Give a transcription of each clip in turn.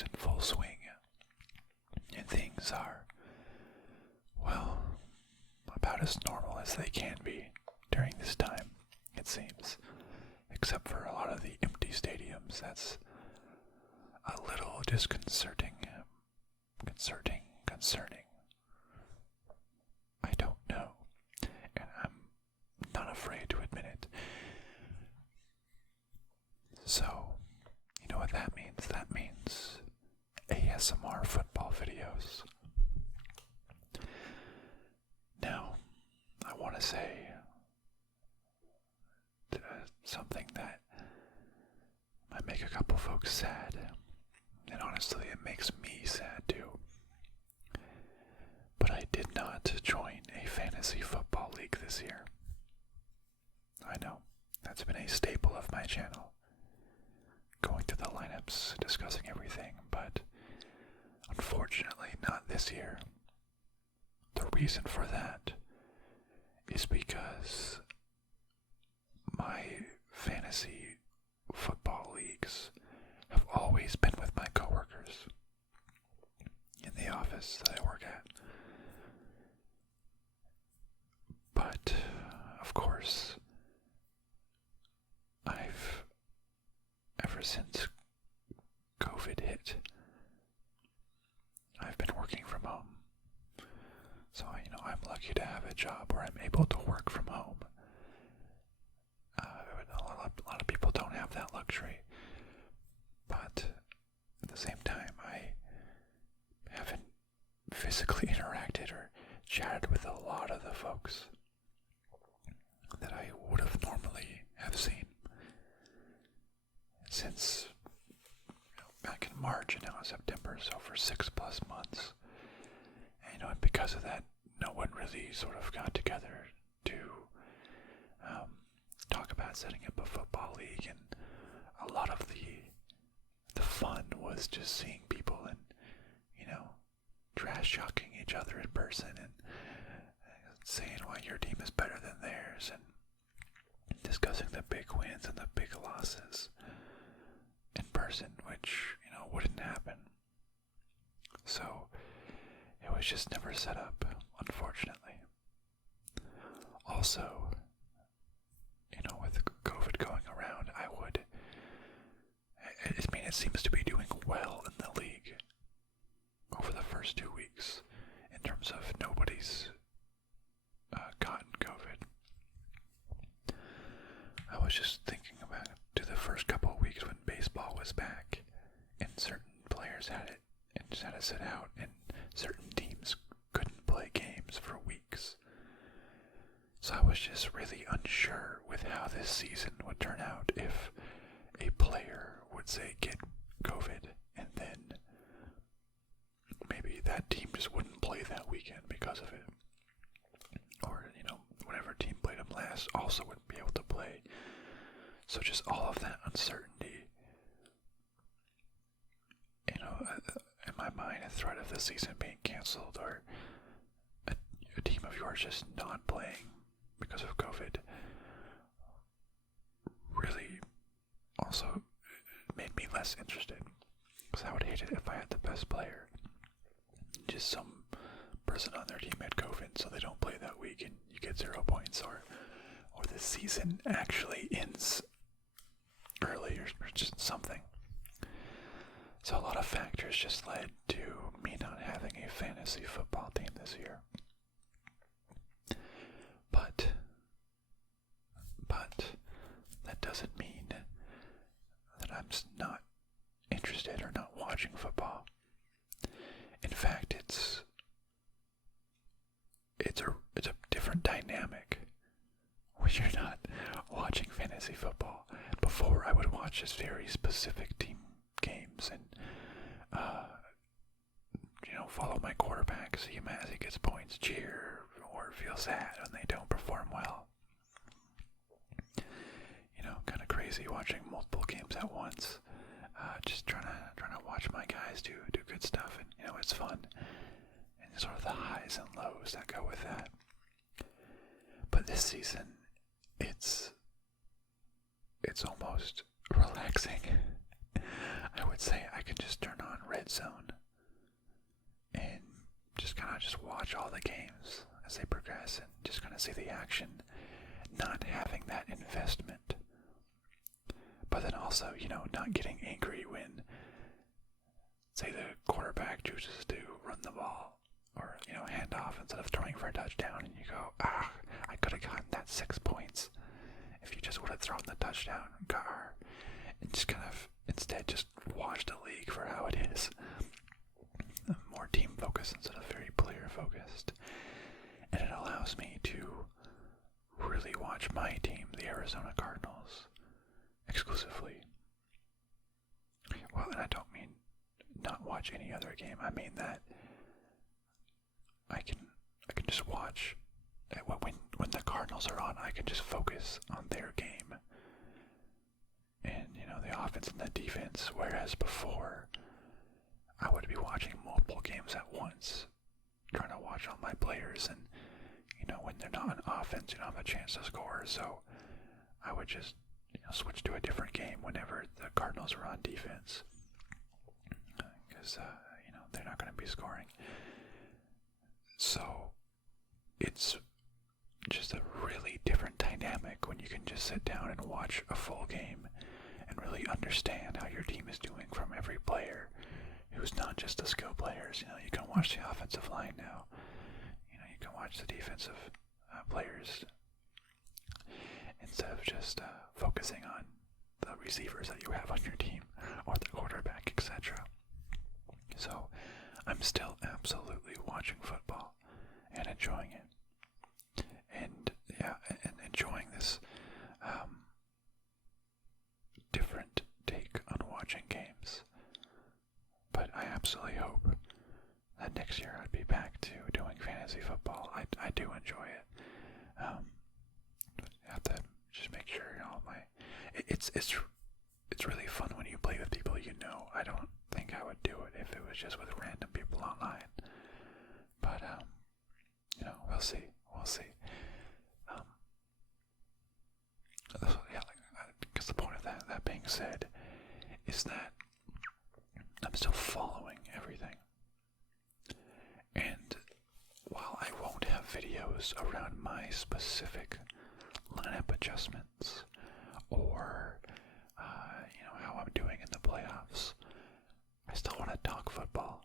is in full swing, and things are, well, about as normal as they can be during this time, it seems. Except for a lot of the empty stadiums, that's a little disconcerting. Concerning. I don't know, and I'm not afraid to admit it. So, you know what that means? That means ASMR football videos. Now, I want to say something that might make a couple folks sad, and honestly, it makes me sad too. But I did not join a fantasy football league this year. I know, that's been a staple of my channel. Going through the lineups, discussing everything, but unfortunately not this year. The reason for that is because my fantasy football leagues have always been with my coworkers in the office that I work at. But, of course, ever since COVID hit, I've been working from home. So, I'm lucky to have a job where I'm able to work from home. A lot of people don't have that luxury. But at the same time, I haven't physically interacted or chatted with a lot of the folks that I would have normally have seen since back in March and now September, so for 6+ months. And because of that, no one really sort of got together to talk about setting up a football league, and a lot of the fun was just seeing people and trash talking each other in person and saying why your team is better than theirs and discussing the big wins and the big losses in person, which wouldn't happen. So it was just never set up, unfortunately. Also, with COVID going around, it seems to be doing well in the league over the first 2 weeks in terms of nobody's gotten COVID. I was just thinking about the first couple of weeks when baseball was back and certain players had it and just had to sit out, and certain teams couldn't play games for weeks. So I was just really unsure with how this season would turn out if a player would say get COVID and then maybe that team just wouldn't play that weekend because of it. Or, whatever team played them last also wouldn't be able to play. So just all of that uncertainty, in my mind, a threat of the season being canceled or a team of yours just not playing because of COVID really also made me less interested, because I would hate it if I had the best player, just some person on their team had COVID, so they don't play that week and you get 0 points, or the season actually ends early or just something. So a lot of factors just led to me not having a fantasy football team this year. But that doesn't mean that I'm not interested or not watching football. In fact, it's a different dynamic when you're not watching fantasy football. Before, I would watch just very specific team games and follow my quarterback, see him as he gets points, cheer, or feel sad when they don't perform well. Kind of crazy watching multiple games at once. Just trying to watch my guys do good stuff, and it's fun. And sort of the highs and lows that go with that. But this season, it's almost relaxing. I would say I can just turn on to see the action, not having that investment. But then also, not getting angry when, say, the quarterback chooses to run the ball or, hand off instead of throwing for a touchdown, and you go, I could have gotten that 6 points if you just would have thrown the touchdown. And just kind of instead just watch the league for how it is. More team focused instead of very player focused. And it allows me to really watch my team, the Arizona Cardinals, exclusively. Well, and I don't mean not watch any other game. I mean that I can just watch when the Cardinals are on. I can just focus on their game and the offense and the defense. Whereas before, I would be watching multiple games at once, trying to watch all my players, and when they're not on offense, you don't have a chance to score. So I would just switch to a different game whenever the Cardinals were on defense, because they're not going to be scoring. So it's just a really different dynamic when you can just sit down and watch a full game and really understand how your team is doing from every player who's not just the skill players. You can watch the offensive line now. You can watch the defensive players instead of just focusing on the receivers that you have on your team or the quarterback, etc. So I'm still absolutely watching football and enjoying it. And enjoying this different take on watching games. But I absolutely hope that next year I'd be back to doing fantasy football. I do enjoy it. I have to just make sure it's really fun when you play with people you know. I don't think I would do it if it was just with random people online. But we'll see. Because the point of that being said is that I'm still following everything. And while I won't have videos around my specific lineup adjustments or how I'm doing in the playoffs, I still want to talk football.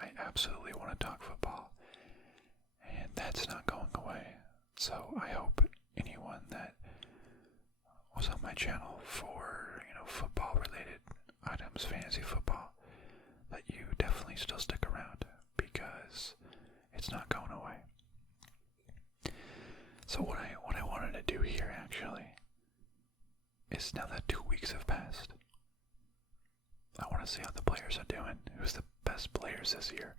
I absolutely want to talk football. And that's not going away. So I hope anyone that was on my channel for, football related items, fantasy football, that you definitely still stick around, because it's not going away. So what I wanted to do here actually is, now that 2 weeks have passed, I want to see how the players are doing. Who's the best players this year?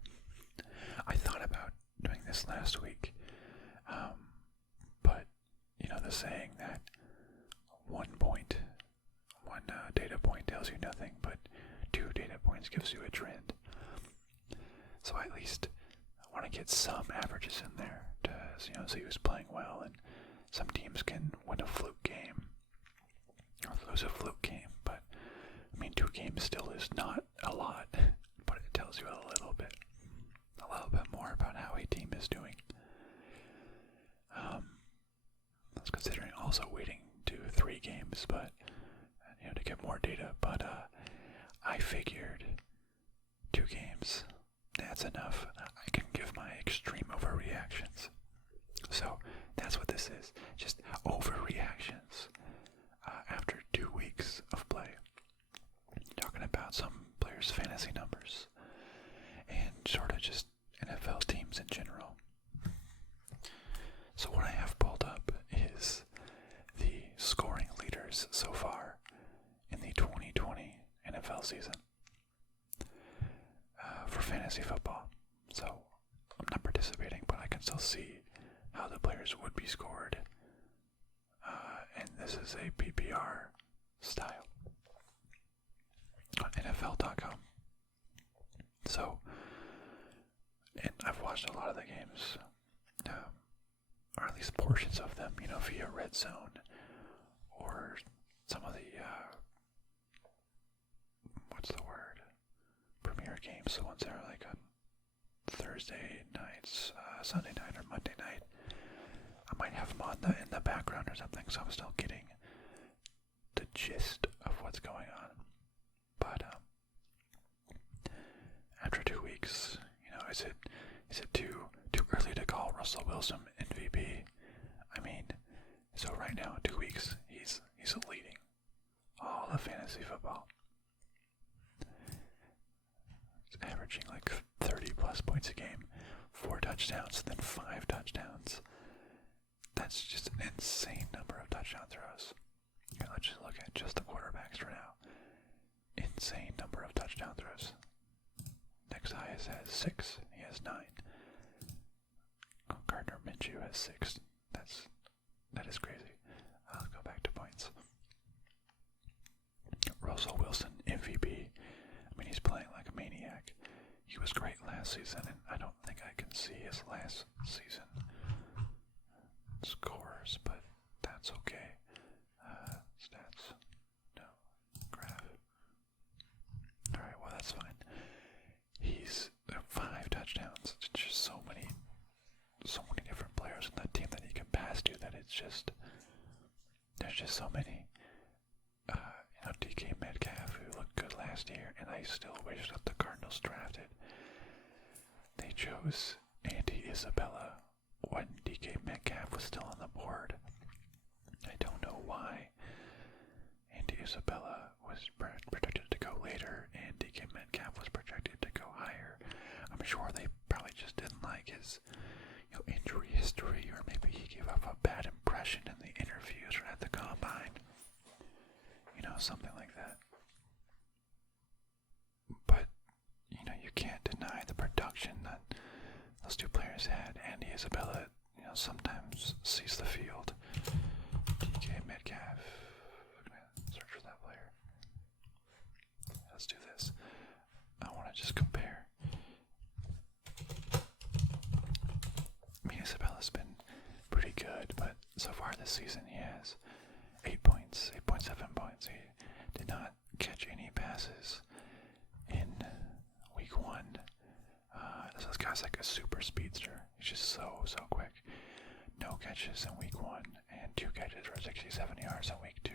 I thought about doing this last week, but the saying that one data point tells you nothing, but 2 data points gives you a trend. So at least I want to get some averages in there to see who's playing well, and some teams can win a fluke game or lose a fluke game, but 2 games still is not a lot, but it tells you a little bit more about how a team is doing. I was considering also waiting to 3 games, but to get more data. But I figured 2 games, that's enough. I can give my extreme overreactions. So that's what this is, just overreactions after 2 weeks of play. Talking about some players' fantasy numbers and sort of just NFL teams in general. So what I have pulled up is the scoring leaders so far in the 2020 NFL season for fantasy football. So I'm not participating, but I can still see how the players would be scored. And this is a PPR style on NFL.com. So, and I've watched a lot of the games, or at least portions of them, via Red Zone, or some of the, premier games, the ones that are like on Thursday nights, Sunday night, or Monday night. might have them on in the background or something, so I'm still getting the gist of what's going on. But after 2 weeks, is it too early to call Russell Wilson MVP? I mean, so right now, 2 weeks, he's leading all of fantasy football. He's averaging like 30 plus points a game, 4 touchdowns, then 5 touchdowns. That's just an insane number of touchdown throws. Okay, let's just look at just the quarterbacks for now. Insane number of touchdown throws. Next highest has 6. He has 9. Gardner Minshew has 6. That is crazy. I'll go back to points. Russell Wilson, MVP. I mean, he's playing like a maniac. He was great last season, and I don't think I can see his last season scores, but that's okay. Stats. No. Graph. Alright, well, that's fine. He's 5 touchdowns. It's just so many different players on that team that he can pass to that there's just so many. DK Metcalf, who looked good last year, and I still wish that the Cardinals drafted. They chose Andy Isabella when DK Metcalf was still on the board. I don't know why. Andy Isabella was projected to go later, and DK Metcalf was projected to go higher. I'm sure they probably just didn't like his injury history, or maybe he gave off a bad impression in the interviews or at the combine. Something like that. But, you can't deny the production that those two players had. Andy Isabella, sometimes sees the field. DK Metcalf. I'm gonna search for that player. Let's do this. I want to just compare. Isabella's been pretty good, but so far this season he has 8 points, 8.7 points. He did not catch any passes in week 1. This guy's like a super speedster. He's just so quick. No catches in week 1 and 2 catches for 67 yards in week 2.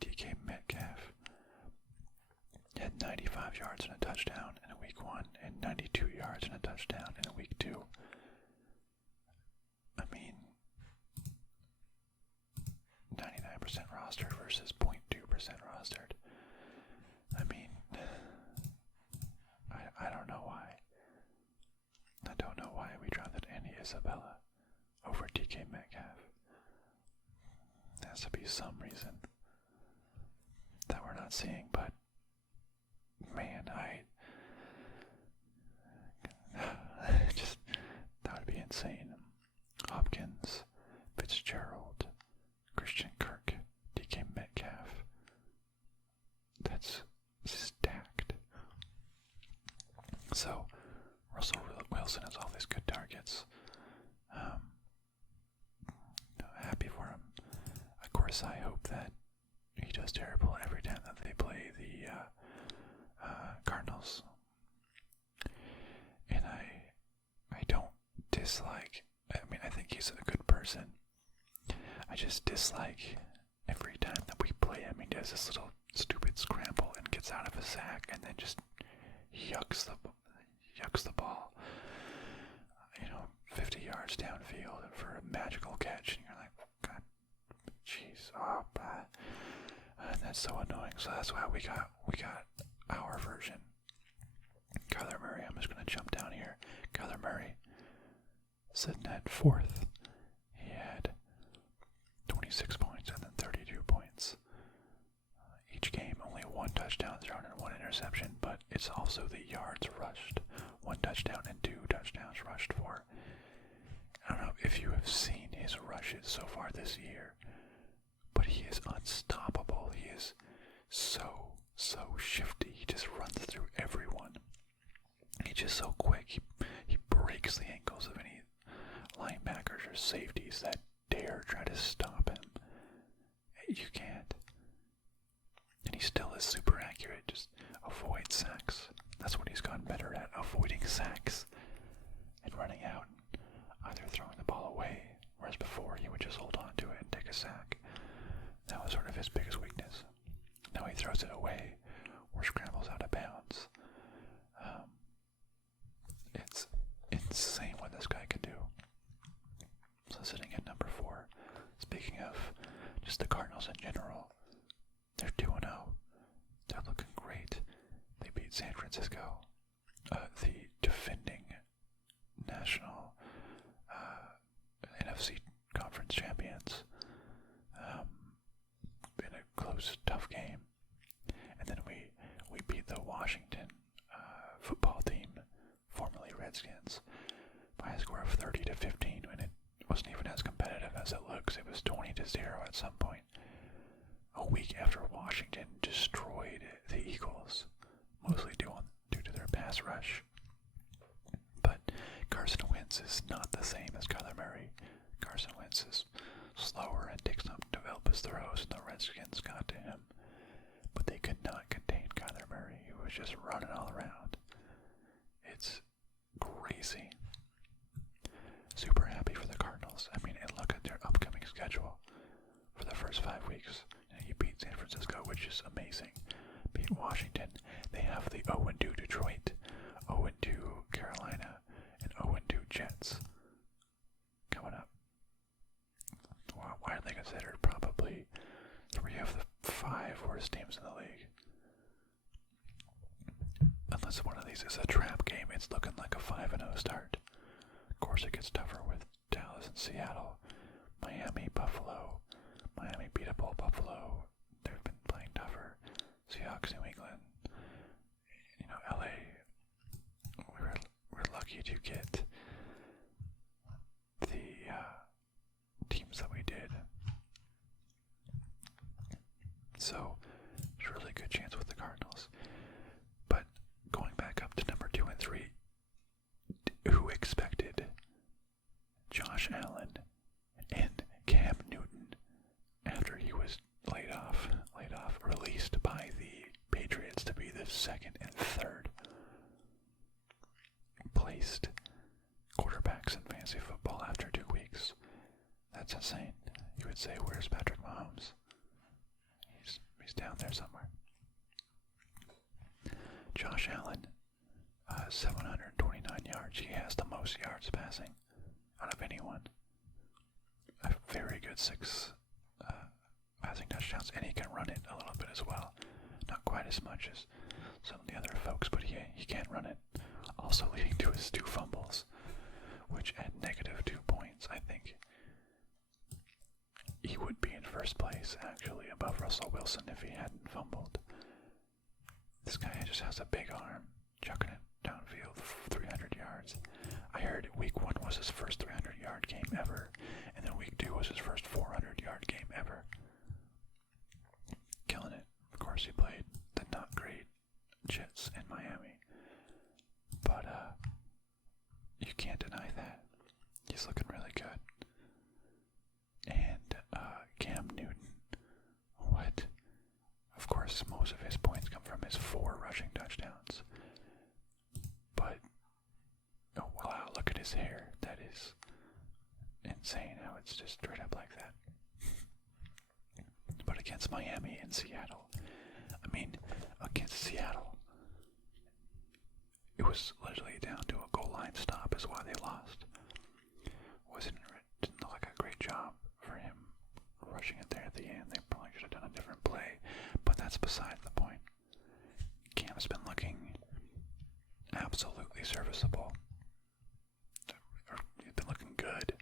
DK Metcalf had 95 yards and a touchdown in week 1 and 92 yards and a touchdown in week 2. I mean, 99% rostered versus 0.2% rostered. I mean, I don't know why. I don't know why we drafted Andy Isabella over DK Metcalf. There has to be some reason that we're not seeing, but man, just, that would be insane. Hopkins, Fitzgerald, Christian Kirk, DK Metcalf. That's stacked. So, Russell Wilson has all these good targets. Happy for him. Of course, I hope that he does terrible every time that they play the Cardinals. And I don't dislike. I mean, I think he's a good person. I just dislike every time that we play him. He does this little stupid scramble and gets out of a sack, and then just yucks the ball. 50 yards downfield for a magical catch, and you're like, God, jeez, oh, bad. And that's so annoying. So that's why we got our version. Kyler Murray. I'm just gonna jump down here. Kyler Murray, sitting at 4th. He had 26 points and then 32 points. Each game, only 1 touchdown thrown and 1 interception, but it's also the yards rushed. 1 touchdown and 2 touchdowns rushed for. I don't know if you have seen his rushes so far this year, but he is unstoppable. He is so shifty. He just runs through everyone. He's just so quick. He breaks the ankles of any linebackers or safeties that dare try to stop him. You can't. And he still is super accurate. Just avoid sacks. That's what he's gotten better at, avoiding sacks and running out and either throwing the ball away, whereas before Francisco, the defending national NFC conference champions, in a close, tough game. And then we beat the Washington football team, formerly Redskins, by a score of 30-15, and it wasn't even as competitive as it looks. It was 20-0 at some point. A week after Washington destroyed the Eagles, mostly due to their pass rush. But Carson Wentz is not the same as Kyler Murray. Carson Wentz is slower and takes time to develop his throws, and the Redskins got to him. But they could not contain Kyler Murray. He was just running all around. It's crazy. Super happy for the Cardinals. I mean, and look at their upcoming schedule for the first 5 weeks. You beat San Francisco, which is amazing. Beat Washington. They have the 0-2 Detroit, 0-2 Carolina, and 0-2 Jets coming up. Widely considered probably 3 of the 5 worst teams in the league. Unless one of these is a trap game, it's looking like a 5-0 start. Of course, it gets tougher with Dallas and Seattle, Miami, Buffalo. Miami beat up old Buffalo. They've been playing tougher. Seahawks, New England. LA. We're lucky to get the teams that we did. So, there's a really good chance with the Cardinals. But going back up to number 2 and 3, who expected Josh Allen and Cam Newton, after he was released by the Patriots, to be the second and third placed quarterbacks in fantasy football after 2 weeks? That's insane. You would say, where's Patrick Mahomes? He's down there somewhere. Josh Allen, 729 yards. He has the most yards passing out of anyone. A very good 6 passing touchdowns, and he can run it a little bit as well. Not quite as much as some of the other folks, but he can run it. Also leading to his 2 fumbles, which at -2 points, I think he would be in first place, actually, above Russell Wilson if he hadn't fumbled. This guy just has a big arm, chucking it downfield 300 yards. I heard week 1 was his first 300-yard game ever, and then week 2 was his first 400-yard game ever. Killing it. Of course, he played the not great Jets in Miami, but you can't deny that. He's looking really good. And Cam Newton, what? Of course, most of his points come from his 4 rushing touchdowns. But, oh wow, look at his hair. That is insane how it's just straight up like that. But against Miami and Seattle, against Seattle, it was literally down to a goal line stop is why they lost. Didn't look like a great job for him rushing it there at the end. They probably should have done a different play, but that's beside the point. Cam's been looking absolutely serviceable. He's been looking good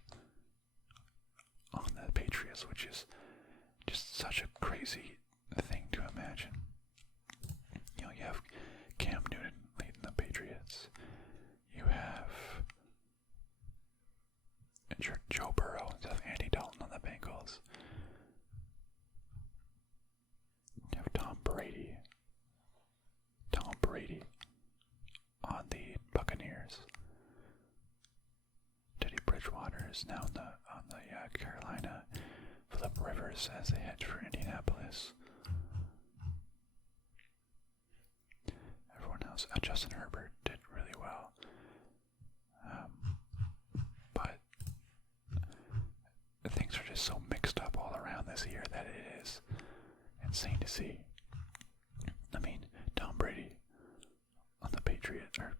on the Patriots, which is just such a crazy thing to imagine. You have Cam Newton leading the Patriots. You have Joe Burrow instead of Andy Dalton on the Bengals. You have Tom Brady on the Buccaneers. Teddy Bridgewater is now on the Carolina. Phillip Rivers as they head for Indianapolis. Everyone else, Justin Herbert did really well. But things are just so mixed up all around this year that it is insane to see. I mean, Tom Brady on the Patriots, or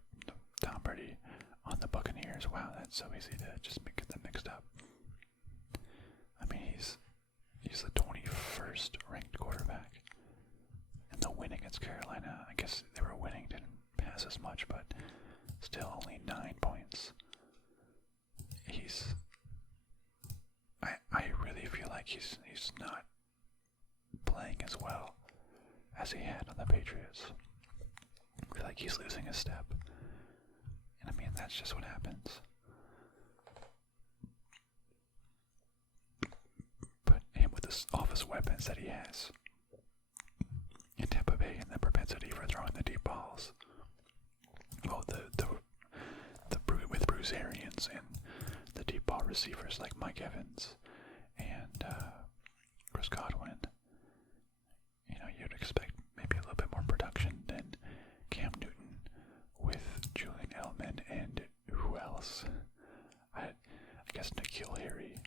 Tom Brady on the Buccaneers. Wow, that's so easy to just get them mixed up. I mean, he's the 21st ranked quarterback. And the win against Carolina, I guess they were winning, didn't pass as much, but still only 9 points. I really feel like he's not playing as well as he had on the Patriots. I feel like he's losing his step. And I mean, that's just what happens. But him with all his weapons that he has in Tampa Bay and the propensity for throwing the deep balls. Well, with Bruce Arians and the deep ball receivers like Mike Evans and Chris Godwin, you'd expect maybe a little bit more production than Cam Newton with Julian Edelman and who else? I guess N'Keal Harry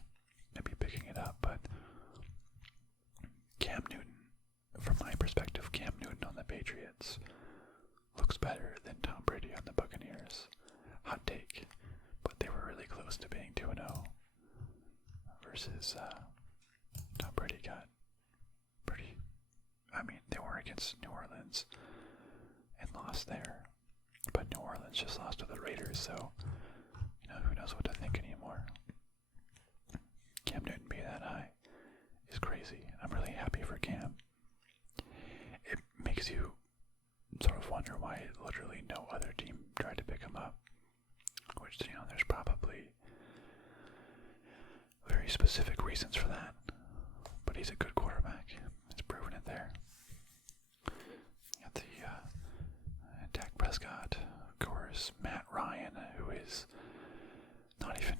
maybe picking it up, but Cam Newton, from my perspective, Cam Newton on the Patriots looks better than Tom Brady on the Buccaneers. Hot take, but they were really close to being 2-0 versus Tom Brady got pretty. I mean, they were against New Orleans and lost there, but New Orleans just lost to the Raiders, so who knows what to think anymore. Cam Newton being that high is crazy. I'm really happy for Cam. It makes you sort of wonder why literally no other team tried to pick him up, which, there's probably very specific reasons for that, but he's a good quarterback. He's proven it there. You got the Dak Prescott, of course, Matt Ryan, who is not even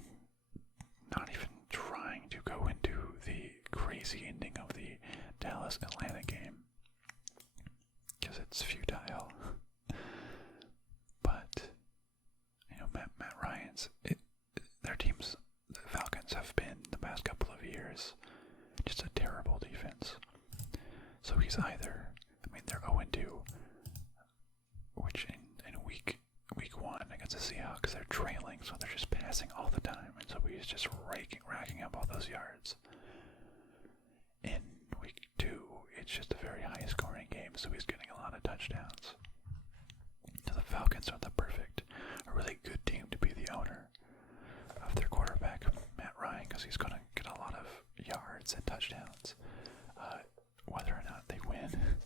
trying to go into the crazy ending of the Dallas-Atlanta game, because it's futile. But Matt Ryan's their teams, the Falcons, have been the past couple of years just a terrible defense. So he's either, they're 0-2, which in week 1 against the Seahawks they're trailing, so they're just passing all the time, and so he's just racking up all those yards. In week 2, it's just a very high scoring game, so he's getting a lot of touchdowns. So the Falcons are a really good team to be the owner of their quarterback, Matt Ryan, because he's going to get a lot of yards and touchdowns, whether or not they win.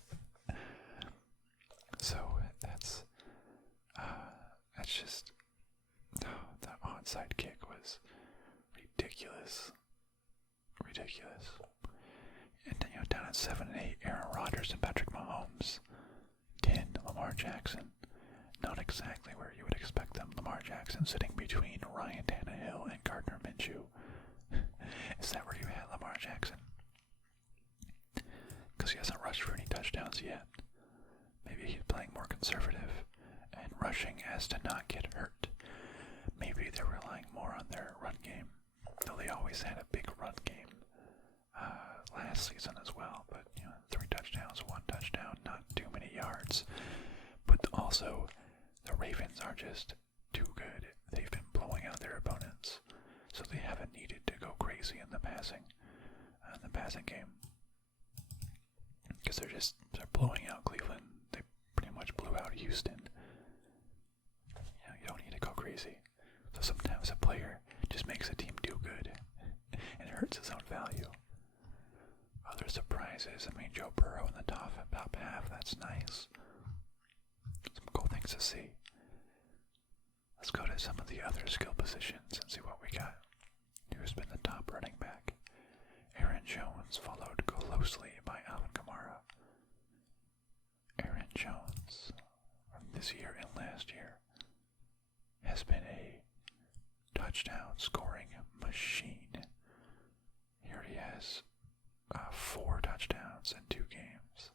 So that's just, the onside kick was ridiculous. And then, down at 7 and 8, Aaron Rodgers and Patrick Mahomes. 10, Lamar Jackson. Not exactly where you would expect them. Lamar Jackson sitting between Ryan Tannehill and Gardner Minshew. Is that where you had Lamar Jackson? Because he hasn't rushed for any touchdowns yet. Maybe he's playing more conservative and rushing as to not get hurt. Maybe they're relying more on their run game, though they always had a big run game last season as well. But 3 touchdowns, 1 touchdown, not too many yards. But also, the Ravens are just too good. They've been blowing out their opponents, so they haven't needed to go crazy in the passing game, because they're blowing out Cleveland. They pretty much blew out Houston. You don't need to go crazy. So sometimes a player just makes a team do good and hurts his own value. Other surprises, Joe Burrow in the top half, that's nice. Some cool things to see. Let's go to some of the other skill positions and see what we got. Who's been the top running back? Aaron Jones, followed closely by Alvin Kamara. Aaron Jones, from this year and last year, has been a touchdown scoring machine. He already has 4 touchdowns in 2 games.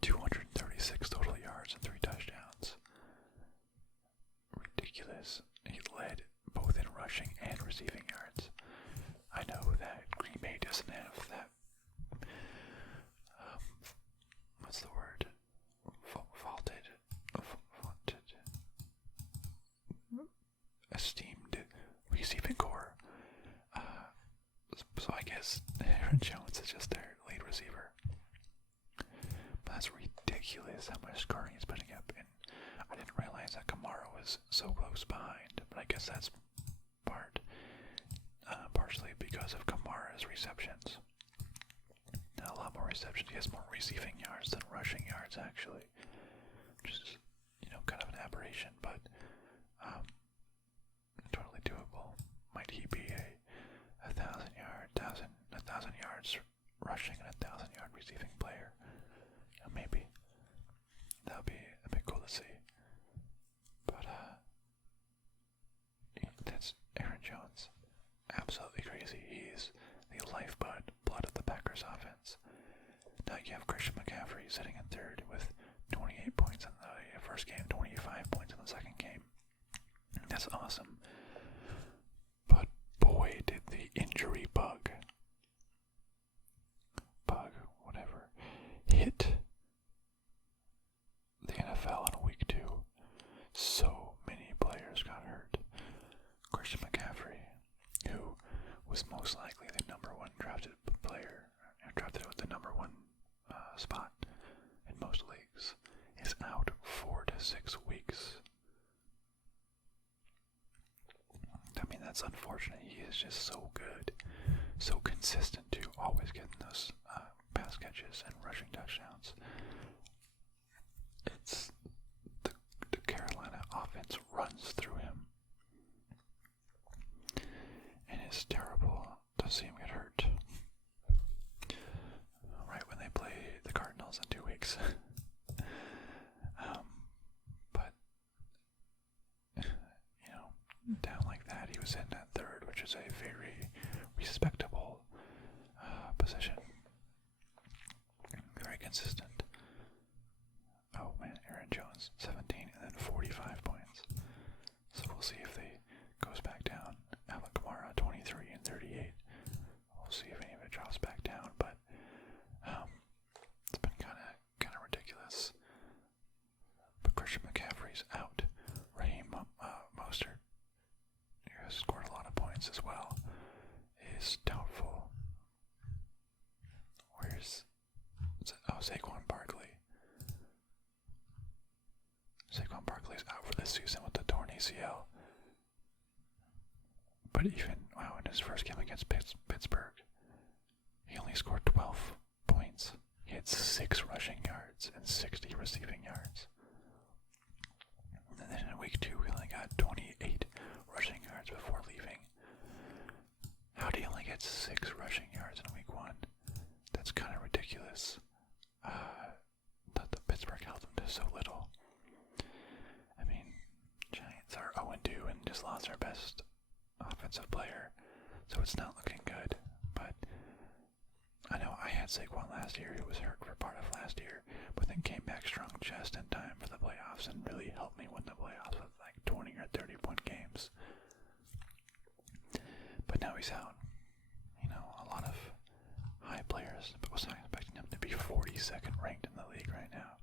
236 total yards and 3 touchdowns. Ridiculous. He led both in rushing and receiving yards. I know that Green Bay doesn't have that, what's the word? Vaulted, esteemed receiving core. So I guess Aaron Jones is just their lead that's partially because of Kamara's receptions. Now, a lot more receptions. He has more receiving yards than rushing yards, actually, which is, kind of an aberration, but totally doable. Might he be a 1,000 yards rushing and 1,000-yard receiving player? Maybe. That would be a bit cool to see. But that's Aaron Jones. Absolutely crazy. He's the blood of the Packers offense. Now you have Christian McCaffrey sitting in third with 28 points in the first game, 25 points in the second game. That's awesome. But boy, did the injury bug, whatever, hit the NFL in week 2. So many players got hurt. Christian McCaffrey, who was most likely the number 1 drafted player, drafted with the number 1 spot in most leagues, is out 4 to 6 weeks. I mean, that's unfortunate. He is just so good, so consistent to always getting those pass catches and rushing touchdowns. It's the Carolina offense runs through him, and it's terrible to see him get hurt right when they play the Cardinals in 2 weeks. But down like that, he was in at third, which is a very respectable position. Very consistent. Oh man, Aaron Jones, 17 and then 45 points. So we'll see if they goes back down. Alvin Kamara, 23 and 38. We'll see if any of it drops back down, but it's been kind of ridiculous. But Christian McCaffrey's out. Raheem Mostert, who has scored a lot of points as well, is doubtful. Saquon Barkley. Saquon Barkley's out for this season with the torn ACL. But even, in his first game against Pittsburgh, he only scored 12 points. He had 6 rushing yards and 60 receiving yards. And then in week 2, he only got 28 rushing yards before leaving. How do you only get 6 rushing yards in week 1? That's kind of ridiculous. That the Pittsburgh held him to so little. I mean, Giants are 0-2 and just lost their best offensive player, so it's not looking good. But I know I had Saquon last year. He was hurt for part of last year, but then came back strong just in time for the playoffs and really helped me win the playoffs with like 20 or 30-point games. But now he's out. A lot of high players, but was not expecting him to be 42nd ranked in the league right now.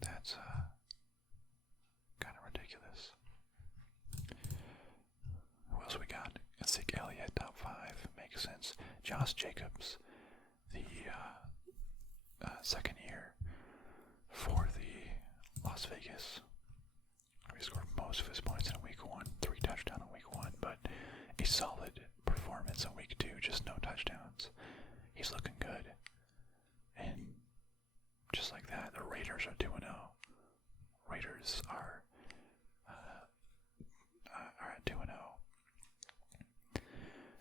That's kind of ridiculous. Who else we got? Zeke Elliott, top 5. Makes sense. Josh Jacobs, the second year for the Las Vegas. He scored most of his points in week 1, 3 touchdowns in week 1, but a solid performance in week 2, just no touchdowns. He's looking good. And just like that, the Raiders are 2-0. Raiders are at 2-0.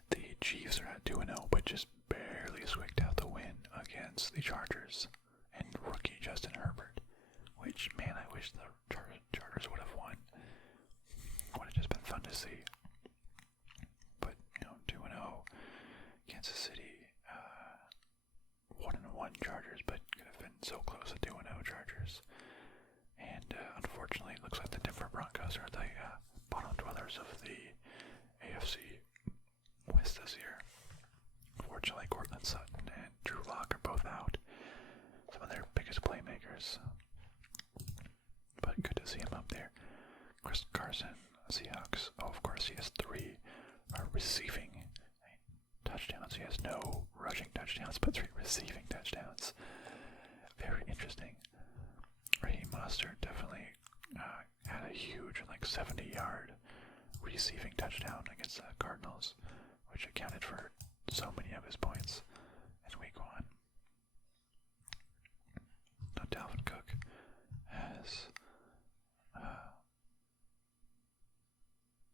The Chiefs are at 2-0, but just barely squeaked out the win against the Chargers and rookie Justin Herbert, which, man, I wish the Chargers would have won. Would have just been fun to see. But, 2-0, Kansas City, 1-1 Chargers, but could have been so close to 2-0 Chargers. And unfortunately, it looks like the Denver Broncos are the bottom dwellers of the AFC West this year. Fortunately, Cortland Sutton and Drew Lock are both out. Some of their biggest playmakers. But good to see him up there. Chris Carson, Seahawks. Oh, of course, he has 3 receiving touchdowns. He has no rushing touchdowns, but 3 receiving touchdowns. Very interesting. Raheem Mostert definitely had a huge, 70-yard receiving touchdown against the Cardinals, which accounted for so many of his points in week 1. Now Dalvin Cook has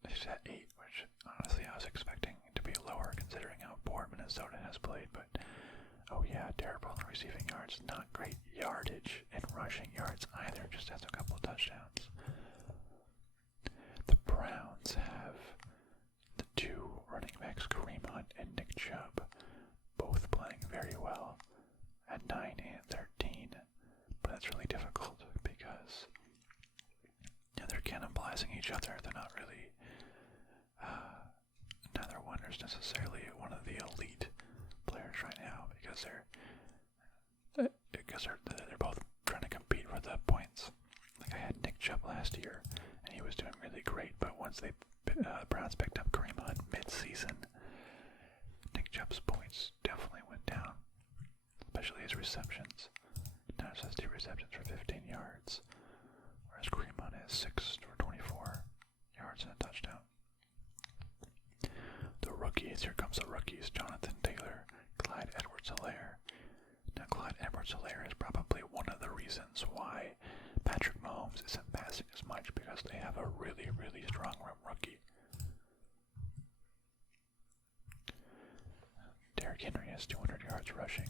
he's at 8, which honestly I was expecting to be lower considering how poor Minnesota has played, but oh yeah, terrible in receiving yards, not great yardage and rushing yards either, just has a couple of touchdowns. The Browns have the 2 running backs, Kareem Hunt and Nick Chubb, both playing very well at 9 and 13, but that's really difficult because they're cannibalizing each other. They're not really, neither one is necessarily one of the elite players right now because they're both trying to compete for the points. Like I had Nick Chubb last year, and he was doing really great, but once the Browns picked up Kareem Hunt mid-season, Nick Chubb's points definitely went down, especially his receptions. Now it says 2 receptions for 15 yards, whereas Kareem Hunt has 6 for 24 yards and a touchdown. The rookies, here comes the rookies, Jonathan Taylor, Clyde Edwards-Helaire. Now Clyde Edwards-Helaire is probably one of the reasons why Patrick Mahomes isn't passing as much, because they have a really, really strong rookie. Derrick Henry has 200 yards rushing,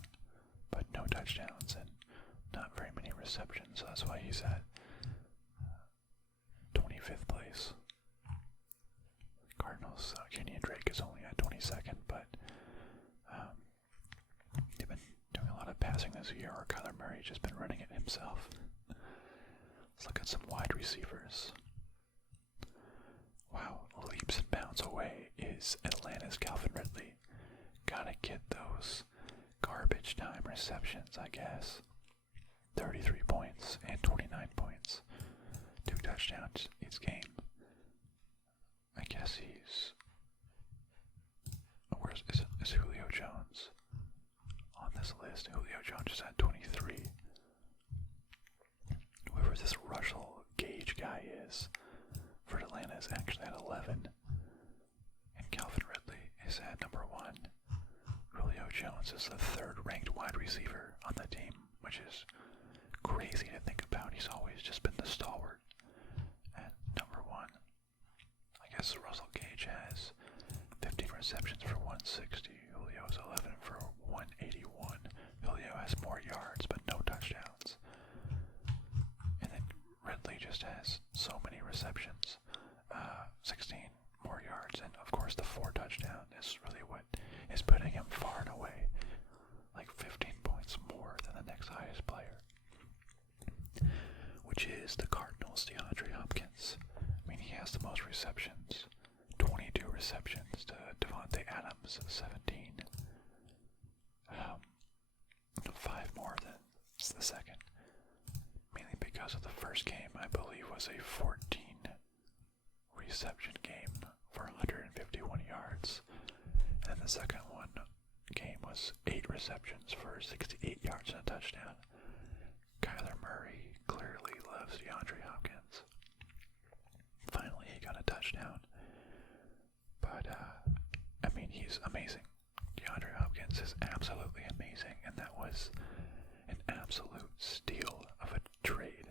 but no touchdowns and not very many receptions, so that's why he's at 25th place. Cardinals, Kenyon Drake is only at 22nd, but they've been doing a lot of passing this year, or Kyler Murray's just been running it himself. Let's look at some wide receivers. Wow, leaps and bounds away is Atlanta's Calvin Ridley. Gotta get those garbage time receptions, I guess. 33 points and 29 points. 2 touchdowns each game. I guess he's... Is Julio Jones on this list? Julio Jones is at 23. Whoever this Russell Gage guy is for Atlanta is actually at 11. And Calvin Ridley is at number 1. Julio Jones is the 3rd ranked wide receiver on the team, which is crazy to think about. He's always just been the stalwart at number 1. I guess Russell Gage has 15 receptions for 160. Julio's 11 for 181. Julio has more yards, but no touchdowns. And then Ridley just has so many receptions. 16 more yards, and of course the 4 touchdown is really what is putting him far and away, like 15 points more than the next highest player, which is the Cardinals' DeAndre Hopkins. I mean, he has the most receptions, 22 receptions to Devontae Adams, 17. 5 more than the second, mainly because of the first game, I believe, was a 14 reception game for 151 yards, and then the second game was 8 receptions for 68 yards and a touchdown. Kyler Murray clearly loves DeAndre Hopkins. Finally, he got a touchdown. But, I mean, he's amazing. DeAndre Hopkins is absolutely amazing, and that was an absolute steal of a trade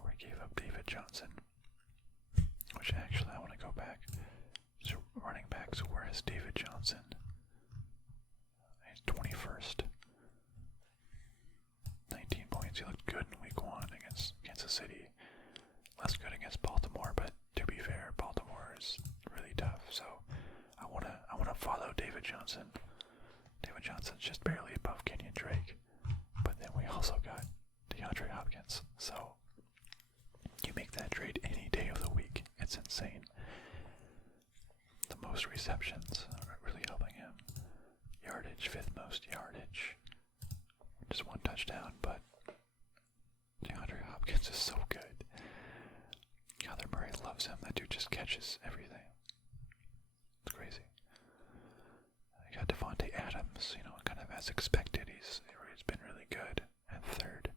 where he gave up David Johnson, which actually I want to go back. So running backs, where is David Johnson? He's 21st. 19 points. He looked good in week 1 against Kansas City. Less good against Baltimore, but to be fair, Baltimore is really tough. So I wanna follow David Johnson. David Johnson's just barely above Kenyon Drake. But then we also got DeAndre Hopkins. So you make that trade any day of the week. It's insane. The most receptions are really helping him. Yardage, 5th most yardage. Just 1 touchdown, but DeAndre Hopkins is so good. Kyler Murray loves him. That dude just catches everything. It's crazy. You got Devontae Adams, kind of as expected. He's been really good. And 3rd,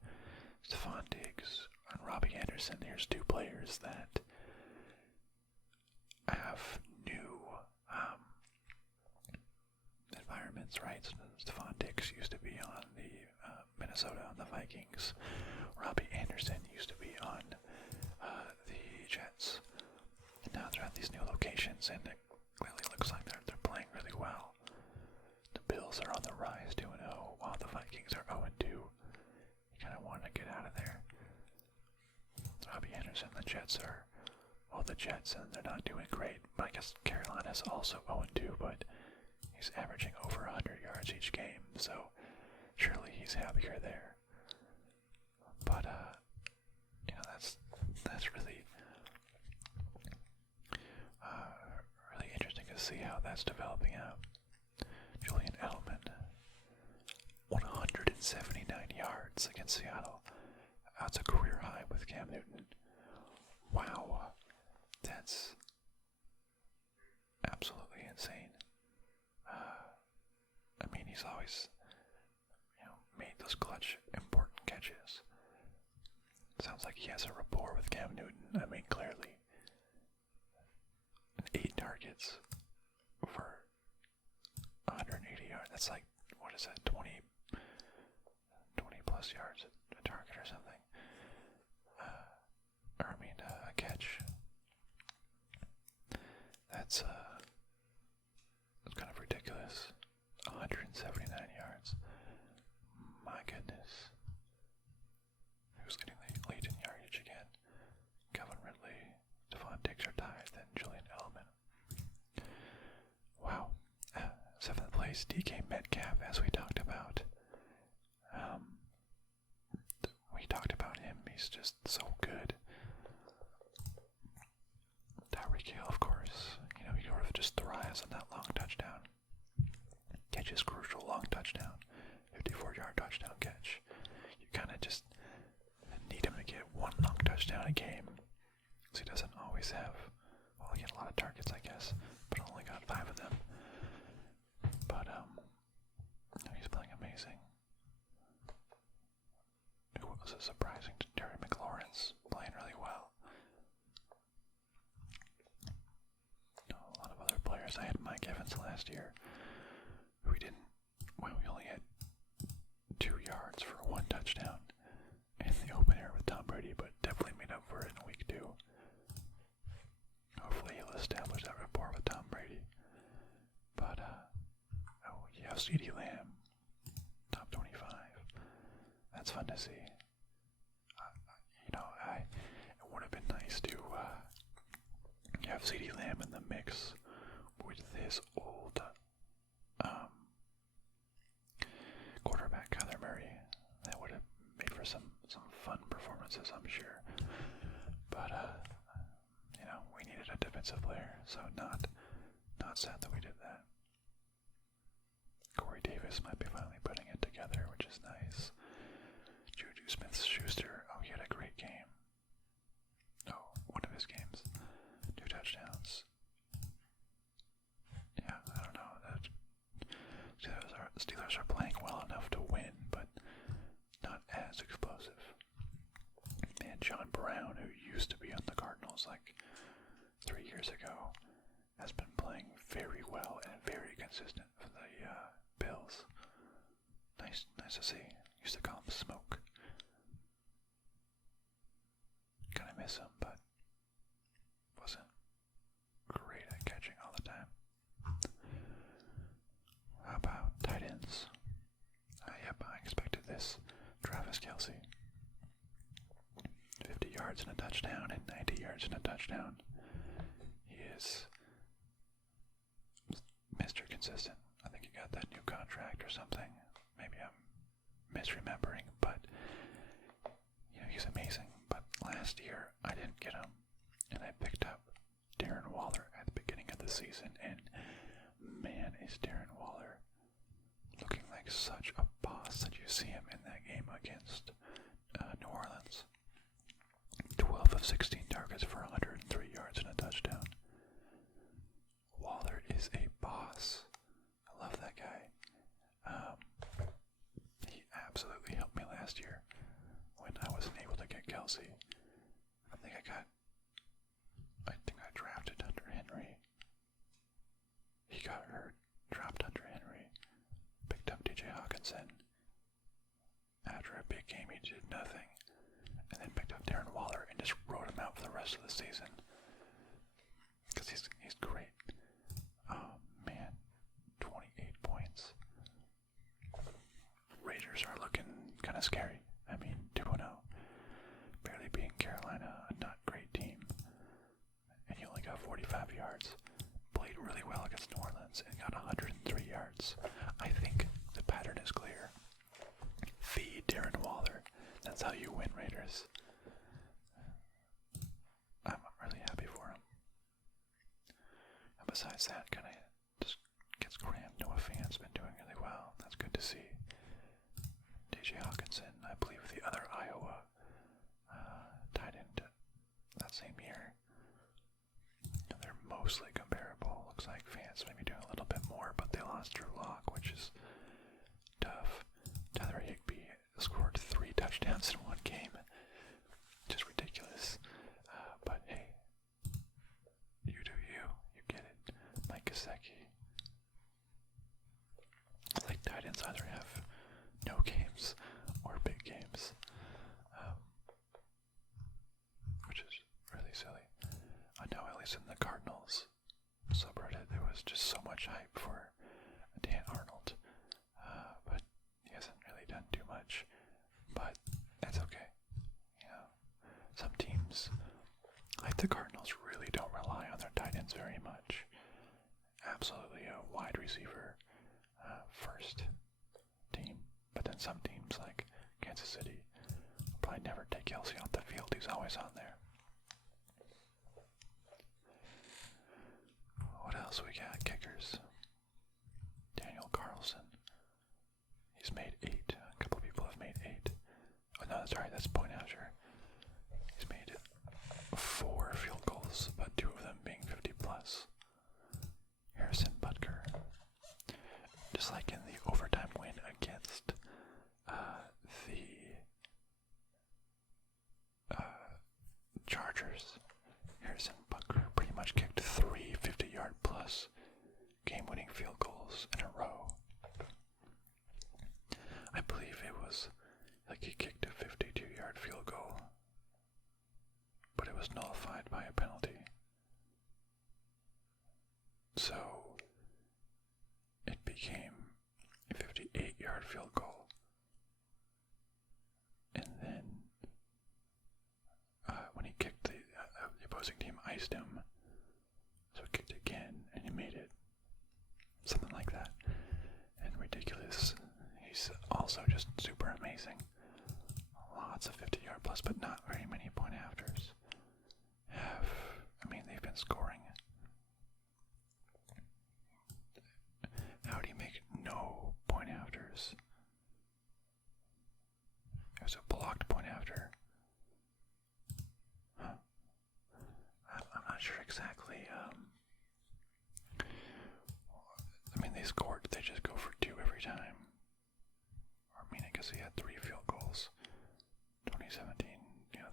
Stephon Diggs and Robbie Anderson. Here's 2 players that have new environments, right? So Stephon Diggs used to be on the Minnesota on the Vikings. Robbie Anderson used to be on the Jets. And now they're at these new locations, and it clearly looks like they're playing really well. The Bills are on the rise 2-0, while the Vikings are 0-2. You kind of want to get out of there. Robbie Anderson, the Jets are, well, the Jets, and they're not doing great. But I guess Carolina's also 0-2, but he's averaging over 100 yards each game, so surely he's happier there. But, that's really, really interesting to see how that's developing out. Julian Edelman, 179 yards against Seattle. That's a career high with Cam Newton. Wow, that's absolutely insane. I mean, he's always, made those clutch, important catches. Sounds like he has a rapport with Cam Newton. I mean, clearly. 8 targets for 180 yards. That's like, what is that, 20 plus yards a target or something. A catch. That's kind of ridiculous. 179 yards. My goodness. Who's getting the lead in yardage again? Calvin Ridley, Stephon Diggs are tied, then Julian Edelman. Wow. 7th place, DK Metcalf, as we talked about. We talked about him. He's just so good. Tyreek Hill, of course. He sort of just thrives on that long touchdown. Catches crucial long touchdown. 54-yard touchdown catch. You kind of just need him to get one long touchdown a game. So he doesn't always have, well, he had a lot of targets, I guess, but only got 5 of them. But, he's playing amazing. It was surprising to Terry McLaurin's playing really well. A lot of other players. I had Mike Evans last year. We only had 2 yards for 1 touchdown in the opener with Tom Brady, but definitely made up for it in week 2. Hopefully he'll establish that rapport with Tom Brady. But, you have CeeDee Lamb, top 25. That's fun to see. It would have been nice to have CeeDee Lamb in the mix with this old quarterback, Kyler Murray. That would have made for some fun performances, I'm sure. But, we needed a defensive player, so not sad that we did that. Corey Davis might be finally putting it together, which is nice. Juju Smith-Schuster, he had a great game. One of his games. 2 touchdowns. Yeah, I don't know. Steelers are playing well enough to win, but not as explosive. And John Brown, who used to be on the Cardinals like 3 years ago, has been playing very well and very consistent for the Bills. Nice to see. Used to call him Smoke. Kind of miss him, but wasn't great at catching all the time. How about tight ends? I expected this. Travis Kelce. 50 yards and a touchdown and 90 yards and a touchdown. He is Mr. Consistent. I think he got that new contract or something. Maybe I'm misremembering, but he's amazing. But last year I didn't get him, and I picked up Darren Waller at the beginning of the season, and man, is Darren Waller looking like such a boss. Did you see him in that game against New Orleans? 12 of 16 targets for 103 yards and a touchdown. Waller is a boss. I love that guy. He absolutely helped me last year when I wasn't able to get Kelce. I think I drafted Hunter Henry Hawkinson. After a big game, he did nothing. And then picked up Darren Waller and just rode him out for the rest of the season. Because he's great. Oh, man. 28 points. Raiders are looking kind of scary. I mean, 2-0. Barely beating Carolina, a not great team. And he only got 45 yards. Played really well against New Orleans and got 103 yards. I think the pattern is clear. Feed Darren Waller. That's how you win, Raiders. I'm really happy for him. And besides that, kind of just gets crammed. Noah Fant's been doing really well. That's good to see. DJ Hawkinson, I believe the other Iowa tied into that same year. They're mostly comparable. Looks like Fant's maybe doing a little bit more, but they lost Drew Lock, which is tough. Tyler Higbee scored 3 touchdowns in one game. Just ridiculous. But hey, you do you. You get it. Mike Gesicki. It's like tight ends either have no games or big games. Which is really silly. I know at least in the Cardinals subreddit there was just so much hype for Dan Arnold. But he hasn't really done too much. But that's okay. You know, some teams, like the Cardinals, really don't rely on their tight ends very much. Absolutely a wide receiver first team. But then some teams like Kansas City will probably never take Kelsey off the field. He's always on there. What else we got? Kickers. Daniel Carlson. He's made 8. A couple people have made 8. Oh no, sorry, that's point after. He's made 4 field goals, but 2 of them being 50 plus. Harrison Butker. Just like in the overtime win against the Chargers, Harrison Butker pretty much kicked 3 50-yard plus game-winning field goals in a row. I believe it was like he kicked a 52-yard field goal, but it was nullified by a penalty. So it became a 58-yard field goal. And then when he kicked, the opposing team iced him. So he kicked again, and he made it. Something like that. And ridiculous. He's also just super amazing. Lots of 50-yard plus, but not very many point afters. They've been scoring. How do you make no point afters? There's a blocked point after. Huh. I'm not sure exactly. They just go for 2 every time. I guess he had 3 field goals. 2017,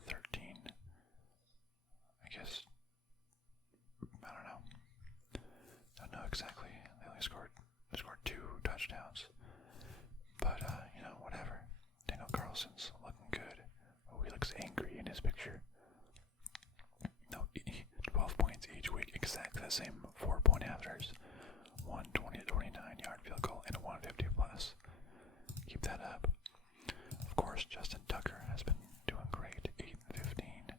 13. I guess, I don't know. Don't know exactly. They only scored 2 touchdowns. But, whatever. Daniel Carlson's looking good. Oh, he looks angry in his picture. No, 12 points each week, exactly the same 4 point afters. 1 20 to 29-yard field goal and 150 plus. Keep that up. Of course, Justin Tucker has been doing great. 8 and 15.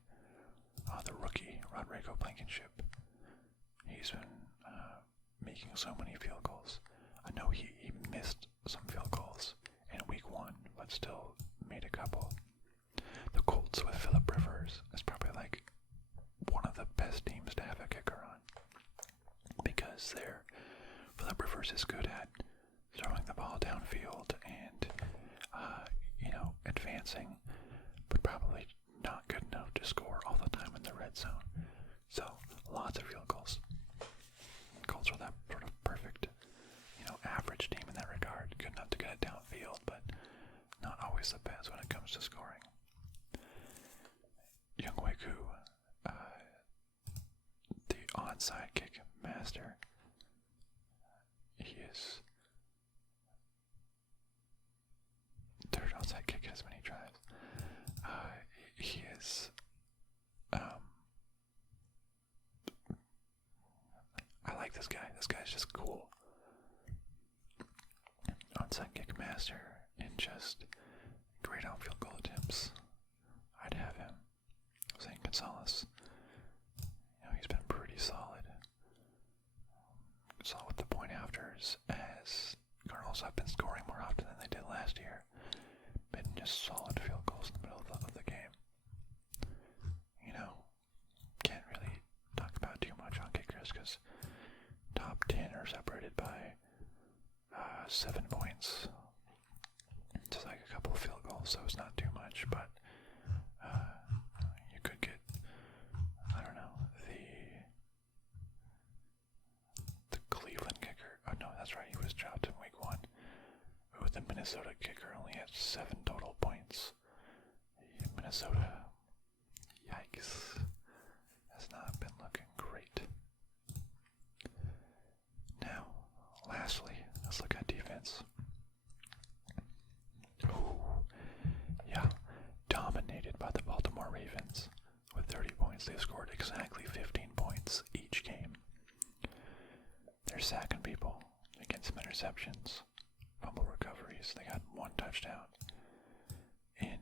The rookie, Rodrigo Blankenship. He's been making so many field goals. I know he missed some field goals in week 1, but still made a couple. The Colts with Phillip Rivers is probably like one of the best teams to have a kicker on. Because Phillip Rivers is good at throwing the ball downfield and, advancing, but probably not good enough to score all the time in the red zone. So, lots of field goals. Colts are that sort of perfect, average team in that regard. Good enough to get it downfield, but not always the best when it comes to scoring. Younghoe, the onside kick master. He is This guy's just cool. Onside kick master and just great on field goal attempts. I'd have him. Zane Gonzalez. He's been pretty solid. Solid with the point afters, as Cardinals have been scoring more often than they did last year. Been just solid field goals in the middle of the game. Can't really talk about too much on kickers because top 10 are separated by 7 points. Just like a couple of field goals, so it's not too much, but you could get, I don't know, the Cleveland kicker. Oh no, that's right, he was dropped in week 1. Ooh, the Minnesota kicker only had 7 total points. Minnesota, yikes, has not been looking great. Now, lastly, let's look at defense. Ooh, yeah, dominated by the Baltimore Ravens with 30 points. They've scored exactly 15 points each game. They're sacking people, getting some interceptions, fumble recoveries. They got 1 touchdown in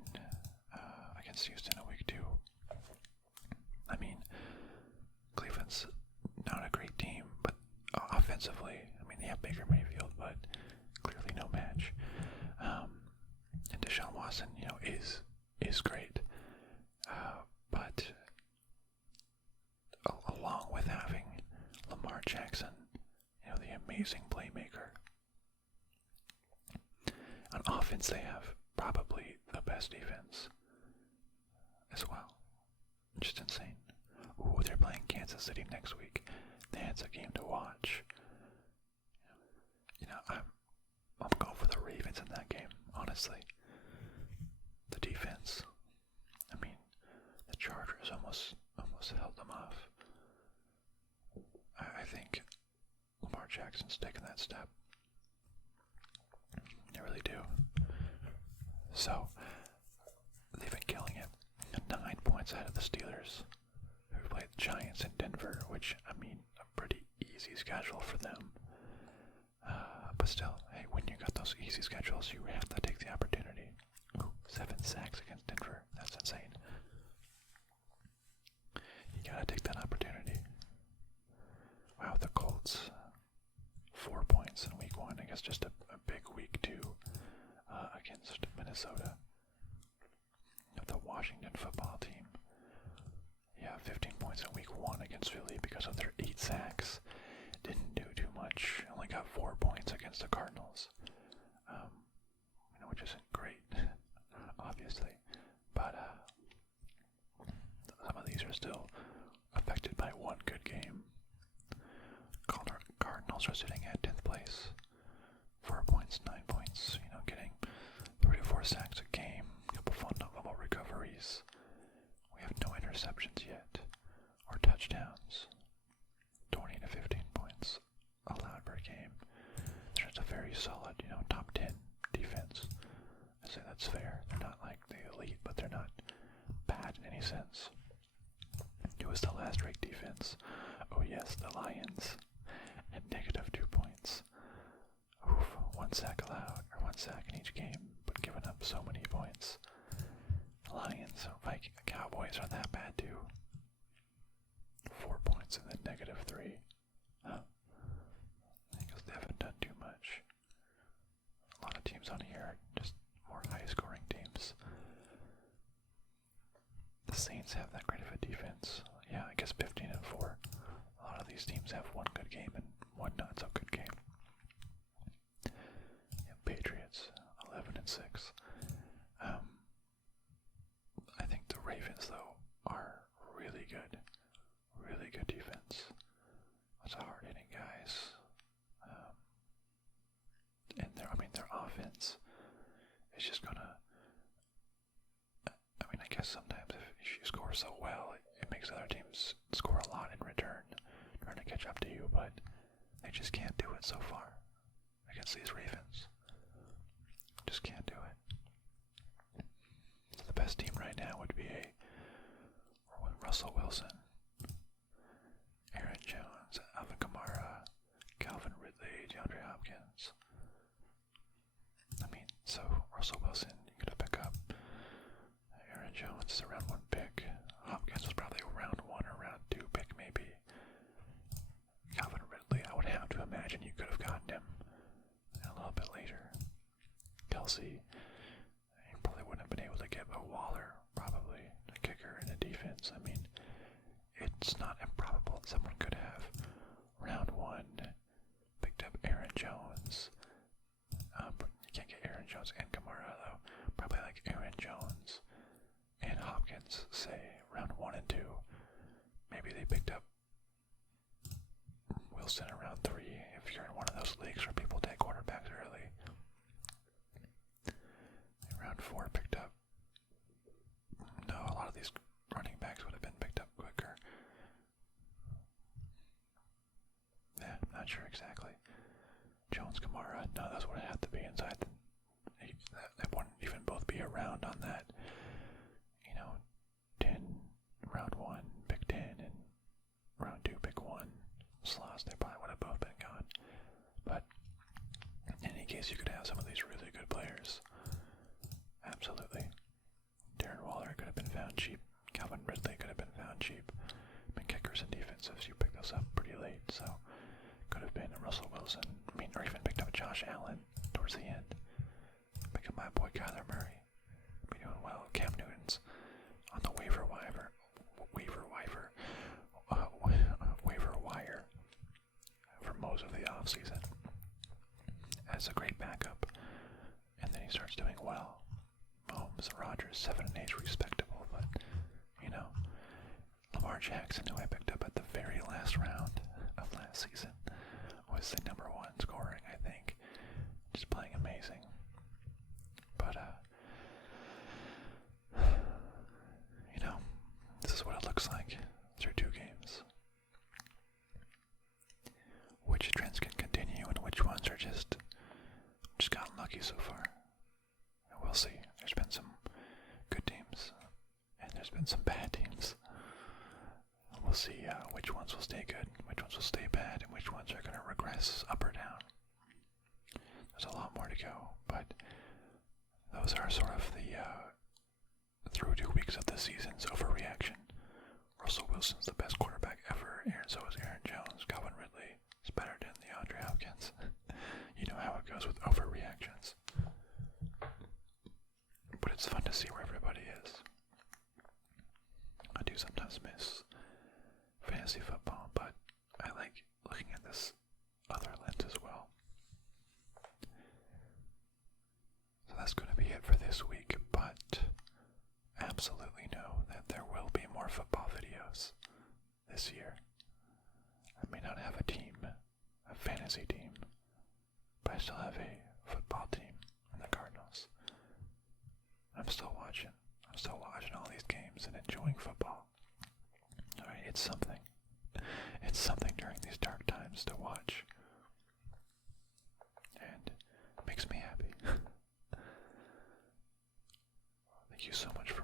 against Houston in week 2. I mean, Cleveland's not a great team, but offensively, I mean, they have Baker Mayfield, but clearly no match. And Deshaun Watson, is great, but along with having Lamar Jackson, the amazing playmaker, on offense they have probably the best defense as well. Just insane. Ooh, they're playing Kansas City next week. That's a game to watch. I'm going for the Ravens in that game, honestly. The defense. I mean, the Chargers almost held them off. I think Lamar Jackson's taken that step. They really do. So, they've been killing it. 9 points ahead of the Steelers, who played the Giants in Denver, which, I mean, a pretty easy schedule for them. But still, hey, when you got those easy schedules, you have to take the opportunity. Ooh, 7 sacks against Denver. That's insane. You gotta take that opportunity. Wow, the Colts, 4 points in week 1. I guess just a big week 2 against Minnesota. The Washington football team. Yeah, 15 points in week 1 against Philly because of their 8 sacks. Didn't do too much. Only got 4 points against the Cardinals. Which isn't great, obviously. But some of these are still affected by 1 good game. Cardinals are sitting at 10th place. 4 points, 9 points. Getting 3 to 4 sacks a game. A couple fumble recoveries. We have no interceptions yet, or touchdowns. 20 to 15 points allowed per game. It's just a very solid, top 10 defense. I say that's fair. They're not like the elite, but they're not bad in any sense. Who was the last ranked defense? Oh yes, the Lions. At negative 2 points. Oof, 1 sack allowed, or 1 sack in each game, but giving up so many points. Lions, Cowboys are that bad too. 4 points and then negative 3. Because they haven't done too much. A lot of teams on here are just more high-scoring teams. The Saints have that great of a defense. Yeah, I guess 15 and 4. A lot of these teams have 1 good game and 1 not so good game. Yeah, Patriots 11 and 6. I think the Ravens though are really good defense. Lots of hard-hitting guys. And their offense is just gonna. I guess sometimes if you score so well, it makes other teams score a lot in return, trying to catch up to you, but they just can't do it so far against these Ravens. Just can't do it. So the best team right now would be Russell Wilson, Aaron Jones, Alvin Kamara, Someone could have round 1 picked up Aaron Jones. You can't get Aaron Jones and Kamara though. Probably like Aaron Jones and Hopkins, say round 1 and 2. Maybe they picked up Wilson in round 3 if you're in one of those leagues where people take quarterbacks early. Round 4 picked up. No, a lot of these running backs would have been picked up quicker. Yeah, not sure exactly. Jones, Kamara, no, those would have to be inside. They wouldn't even both be around on that. 10, round 1, pick 10, and round 2, pick 1 slots. They probably would have both been gone. But in any case, you could have some of these really good players. Absolutely. Darren Waller could have been found cheap. Calvin Ridley could have been found cheap. Kickers and defensives, you picked those up pretty late, so could have been Russell Wilson. Or even picked up Josh Allen towards the end. Pick up my boy Kyler Murray. Be doing well. Cam Newton's on the waiver wire for most of the offseason as a great backup, and then he starts doing well. Mahomes and Rodgers 7 and 8 respectable, but Lamar Jackson, who I picked up at the very last round of last season, was the number 1 scoring, I think. Just playing amazing. But this is what it looks like through 2 games. Which trends can continue and which ones are just gotten lucky so far. We'll see. There's been some good teams and there's been some bad teams. We'll see which ones will stay good, which ones will stay bad, and which ones are going to regress up or down. There's a lot more to go, but those are sort of the through 2 weeks of the season's overreaction. Russell Wilson's the best quarterback ever. So is Aaron Jones. Calvin Ridley is better than DeAndre Hopkins. You know how it goes with overreactions. But it's fun to see where everybody is. I do sometimes miss fantasy football, but I like looking at this other lens as well. So that's going to be it for this week, but absolutely know that there will be more football videos this year. I may not have a team, a fantasy team, but I still have a football team in the Cardinals. I'm still watching all these games and enjoying football. Alright, it's something. It's something during these dark times to watch. And it makes me happy. Thank you so much for